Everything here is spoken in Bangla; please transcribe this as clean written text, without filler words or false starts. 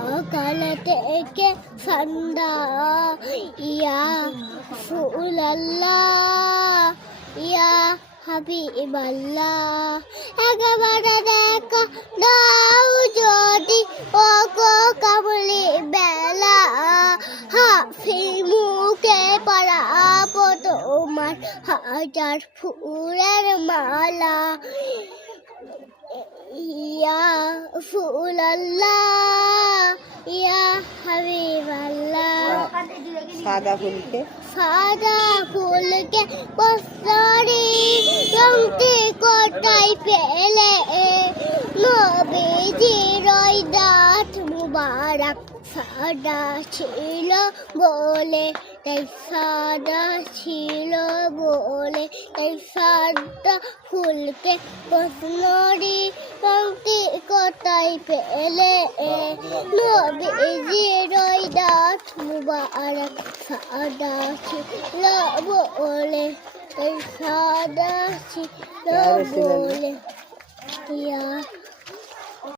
সকাল থেকে সন্ধ্যা ইয়া রাসূলুল্লাহ ইয়া হাবিবাল্লাহ একবার দেখা দাও যদি ওগো কামলি বেলা হাফি মুখে পরাবো তোমার হাজার ফুলের মালা ইয়া রাসূলুল্লাহ ইয়া হাবিবাল্লাহ সাদা ফুলকে বসরি রংটি কোটাই পেলে নবীজির দাঁত মুবারক সাদা ছিল বলে তাই সাদা ছিল বলে তাই সাদা ফুলকে বসরি রংটি কোটাই পেলে নবীজির দাঁত মুবারক সাদা ছিল বলে তাই সাদা ছিল বলে ইয়া